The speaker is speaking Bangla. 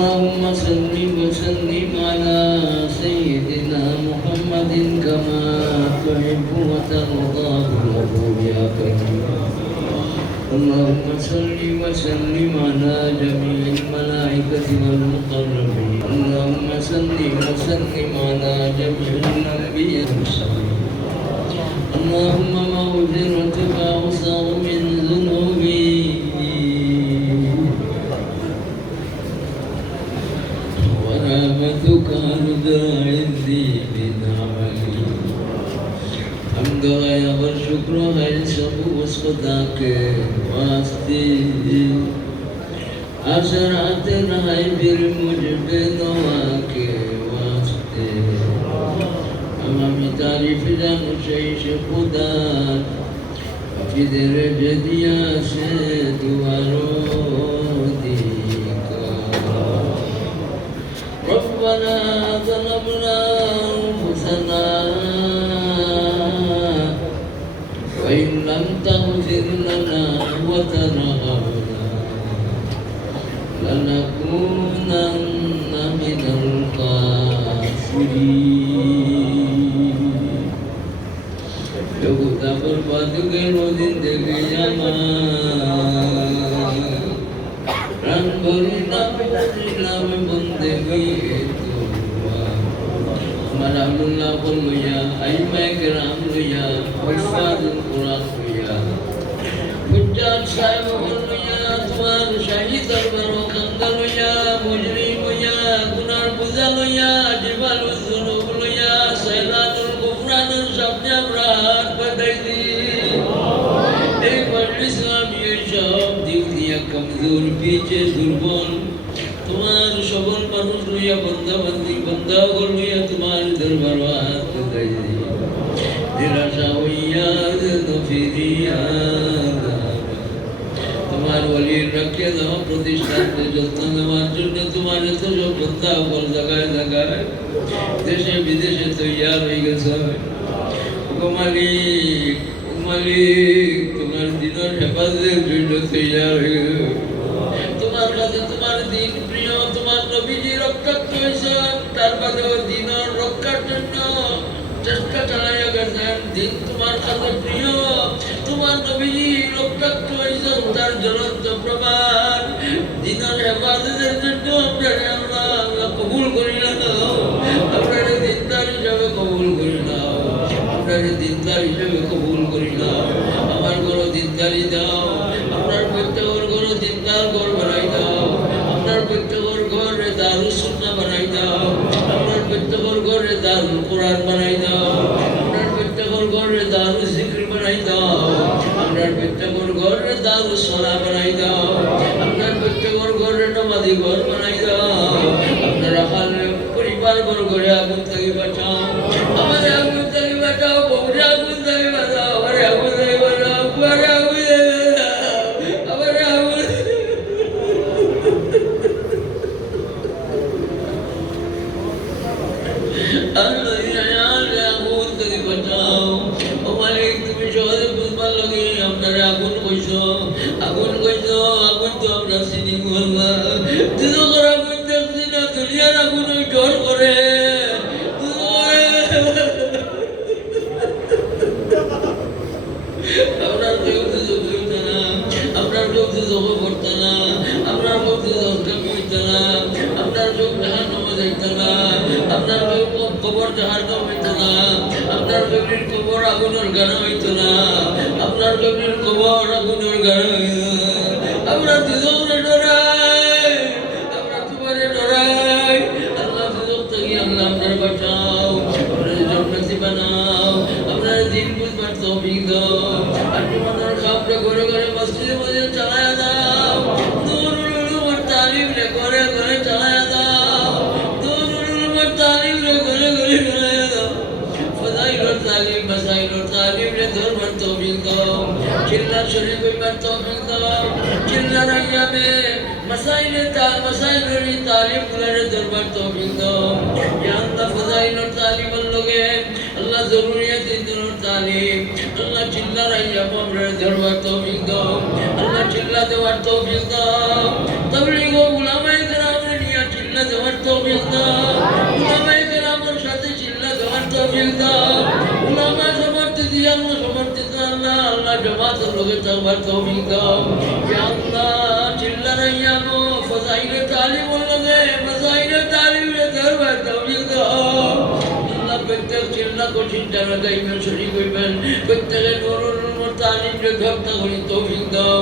اللهم صل وسلم على سيدنا محمد كما تحب وترضى بالغفور يا كريم. اللهم صل وسلم على جميع الملائكة والمقربين. اللهم صل وسلم على جميع الأنبياء والمرسلين. اللهم مغفرتك أوسع من ذنوبي ورحمتك أرضى عندي من عملي. حمد والشكر ہے سب اس خدا کے واسطے. اثرات رہے پھر مجھ پہ دعا کے واسطے. ہمیں تعریف جانو شیش خدا فی درجہ دیا سے دوارو ربنا ظلمنا أنفسنا وإن لم تغفر لنا وترحمنا لنكونن من الخاسرين. جو خدا برباد کرو زندگی رنگ بھرنا نام بندگی مرحم اللہ قلویا ائمہ کرام لیا حفاظ القرآن لیا حجات صاحب لیا تمہار شاہی دربار و خندر لیا مجرم لیا گنار بزا لیا جبال الذنوب لیا سیلان الغفران سب جمرات بدائی دی. ایک مجلس آمی شاب دیو دیا کمزور پیچھے দুর্বল তোমার সবল মানুষ লইয়া বন্দা লইয়া তোমার দরবার হাত উঠাই নিরাশা হইয়া ফিরিয়া তোমার ওলির রাখিয়া দেওয়া প্রতিষ্ঠানকে যত্ন নেওয়ার জন্য তোমার এত সব বন্দা বল জায়গায় জায়গায় দেশে বিদেশে তৈয়ার হয়ে গেছে. মালিক মালিক তোমার দিনের হেফাজতের জন্য তৈয়ার হয়ে গেছে. তোমার কাছে তোমার দিন প্রিয়, তোমার নবীজি রক্ষার্থ হয়েছেন, তার বাদেও দিনের রক্ষার জন্য চেষ্টা চালাইয়া গেছেন. দিন তোমার কাছে প্রিয়, তোমার নবীজি রক্ষার্থ হয়েছেন, তার জ্বলন্ত প্রমাণ দিনের হেফাজতের জন্য আমরা কবুল করি না. আপনারা দিনদার হিসাবে কবুল করি না. আপনারা দিনদার হিসাবে কবুল করি না. আমার ঘর দিনদারি দাও. আপনার প্রত্যেকের ঘর দিনদার ঘর বানাই দাও. আপনার প্রত্যেকের ঘরে দারুল সুন্নাহ বানাই দাও. আপনার প্রত্যেকের ঘরে দারুল কোরআন বানাই দাও. আপনার প্রত্যেকের ঘরে দারুল জিকির বানাই দাও. আপনার প্রত্যেকের ঘরে দারুল সালাহ বানাই দাও. আপনার প্রত্যেকের ঘরে নামাজি ঘর বানাই দাও. আপনারা পরিবার ঘরে আগুন থেকে বাঁচাও. আমাদের আগুন থেকে বাঁচাও. বউরে আগুন থেকে বাঁচাও. আমারে আগুন থেকে বাঁচাও. আমারে আগুন আগুন কইছো আগুন তো আমরা চিনি বললা দুজোর আগুন দেখছি না দুনিয়ার আগুন ওই ডর করে আপনার কেউ দুজো হইতো না. আপনার কেউ দুজো করতো না. আপনার কেউ দুজো হইতো না. আপনার কেউ জাহান নামে যাইতো না. আপনার কেউ কবর জাহান নাম হইতো না. আপনার কেউর কবর আগুনের গান হইতো না. আপনার কেউর কবর আগুনের গান হইতো না. আমরা দুজনে ডরাই. আমরা তোমারে ডরাই. আল্লাহ দুজক থেকে আল্লাহ আপনার বাঁচাও. আপনার জান্নাতি বানাও. আপনার দিন বুঝবার তৌফিক দাও. আর তোমাদের খাপড়ে ঘরে ঘরে মসজিদে মসজিদে চালায়া দাও. নূরুল উলুমের তালিম রে ঘরে ঘরে চালায়া দাও. নূরুল উলুমের তালিম রে ঘরে ঘরে চালায়া দাও. ফজাইলুল তালিম মাসাইলুল তালিম রে ধরবার তৌফিক দাও. চিল্লা শরীফ হইবার তৌফিক দাও. চিল্লার আইয়ামে মাসাইলুল তালিম গুলারে ধরবার তৌফিক দাও. ইয়া আল্লাহ ফজাইলুল তালিমের লগে আল্লাহ জরুরিয়াত দিনের তালিম আল্লাহ চিল্লার আইয়ামে আমরা ধরবার তৌফিক দাও. আল্লাহ চিল্লা দেওয়ার তৌফিক দাও. তাবলীগ ও উলামায়ে কেরামের নিয়ে তৌফিক দাও উলামায়ে কেরামের সাথে চিল্লা দেওয়ার তৌফিক দাও উলামা সমর্থিত আমরা সমর্থিত আল্লাহ আল্লাহ জামাতের লোকে থাকবার তৌফিক দাও ইয়া আল্লাহ চিল্লা রাইয়ামো ফজাইলে তালিম লাগে ফজাইলে তালিমে ধরবার তৌফিক দাও আল্লাহ প্রত্যেক চিল্লা কঠিন টানা গাইবেন শরীর করবেন প্রত্যেকের নুরুল মুতালিম রে ধরতা করি তৌফিক দাও